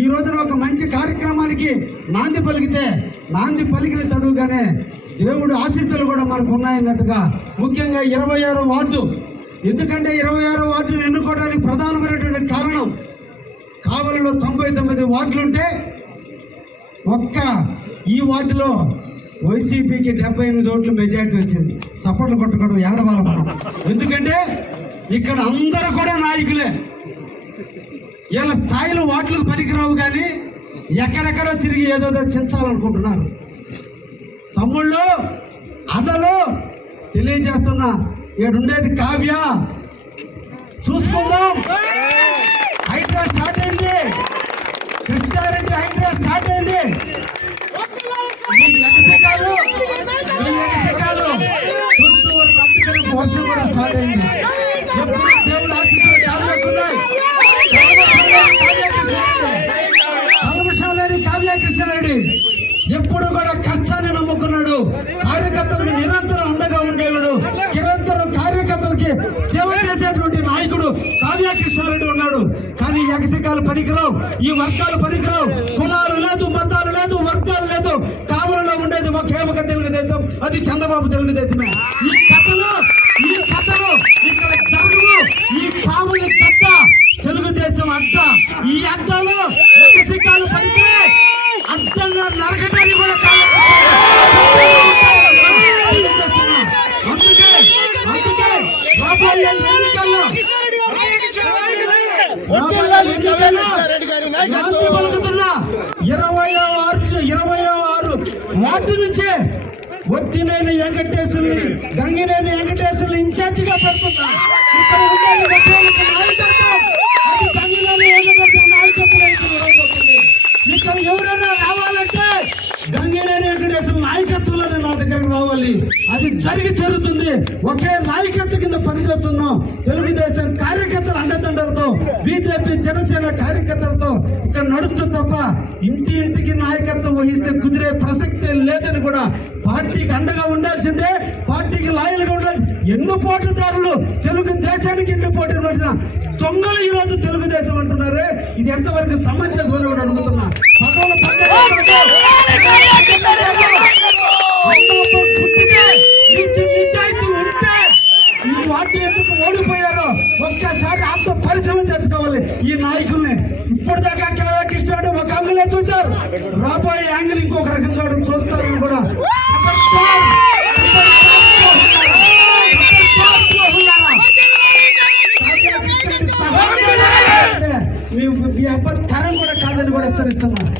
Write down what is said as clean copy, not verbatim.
ఈ రోజున ఒక మంచి కార్యక్రమానికి నాంది పలికితే నాంది పలికిన తడుగానే దేవుడు ఆశీస్సులు కూడా మనకు ఉన్నాయన్నట్టుగా ముఖ్యంగా 26వ వార్డు. ఎందుకంటే 26వ వార్డును ఎన్నుకోవడానికి ప్రధానమైనటువంటి కారణం కావలిలో 99 వార్డులుంటే ఒక్క ఈ వార్డులో వైసీపీకి 78 ఓట్లు మెజార్టీ వచ్చింది. చప్పట్లు కొట్టుకోవడం ఏడవాళ్ళ మనం. ఎందుకంటే ఇక్కడ అందరూ కూడా నాయకులే. వీళ్ళ స్థాయిలో వార్డులకు పనికిరావు కానీ ఎక్కడెక్కడో తిరిగి ఏదో చించాలనుకుంటున్నారు. తమ్ముళ్ళు అన్నలు తెలియజేస్తున్నా, ఏడుండేది కావ్య చూసుకుందాం. హైడ్రా స్టార్ట్ అయింది, కృష్ణారెడ్డి హైడ్రా స్టార్ట్ అయింది. వర్షం కూడా స్టార్ట్ అయింది. దేవుడు కల్మషం లేని కావ్య కృష్ణారెడ్డి ఎప్పుడు కూడా కష్టాన్ని నమ్ముకున్నాడు. కార్యకర్తలకు నిరంతరం అండగా ఉండేవాడు. నిరంతరం కార్యకర్తలకి సేవ చేసేటువంటి నాయకుడు కావ్య కృష్ణారెడ్డి ఉన్నాడు. కానీ ఎగసికాలు పనికిరావు, ఈ వర్గాలు పనికిరావు. కులాలు లేదు, మతాలు లేదు, వర్గాలు లేదు. కావలిలో ఉండేది ఒకే ఒక తెలుగుదేశం, అది చంద్రబాబు తెలుగుదేశమే. ఈ కథలు ఇక్కడ జరగవు. ఈ కావలి గడ్డ తెలుగుదేశం అడ్డ. ఈ అడ్డలో ఎగసికాలు పలికి అడ్డంగా నరకటాన్ని కూడా పలుకుతున్నా 26 వార్డు నుంచే ఒత్తినేని వెంకటేశ్వరుని, గంగినేని వెంకటేశ్వరుని ఇన్ఛార్జిగా పెడుతున్నా. ఇక్కడ ఇక్కడ ఎవరైనా రావాలంటే గంగినేని వెంకటేశ్వర నాయకత్వంలోనే నా దగ్గరకు రావాలి. అది జరిగి జరుగుతుంది. ఒకే నాయకత్వం కింద పనిచేస్తున్నాం. తెలుగుదేశం కార్యకర్తల అండదండలతో, బీజేపీ జనసేన కార్యకర్తలతో ఇక్కడ నడుస్తూ తప్ప ఇంటింటికి నాయకత్వం వహిస్తే కుదిరే ప్రసక్తే లేదని కూడా పార్టీకి అండగా ఉండాల్సిందే, పార్టీకి లాయల్గా ఉండాలి. ఎన్నో పోటీదారులు తెలుగుదేశానికి ఎన్నో పోటీ పట్టిన దొంగలు ఈ రోజు తెలుగుదేశం అంటున్నారే, ఇది ఎంతవరకు సమంజసం అని కూడా అడుగుతున్నా. నిజాయితీ ఉంటే ఈ వార్డు ఎందుకు ఓడిపోయారో ఒక్కసారి అంత పరిశీలన చేసుకోవాలి. ఈ నాయకుల్ని ఇప్పటిదాకా కేవలం కృష్ణాడు ఒక యాంగిలే చూశారు, రాబోయే యాంగిల్ ఇంకొక రకంగా చూస్తారని కూడా మీ అబ్బాయి తరం కూడా కాదని కూడా హెచ్చరిస్తున్నారు.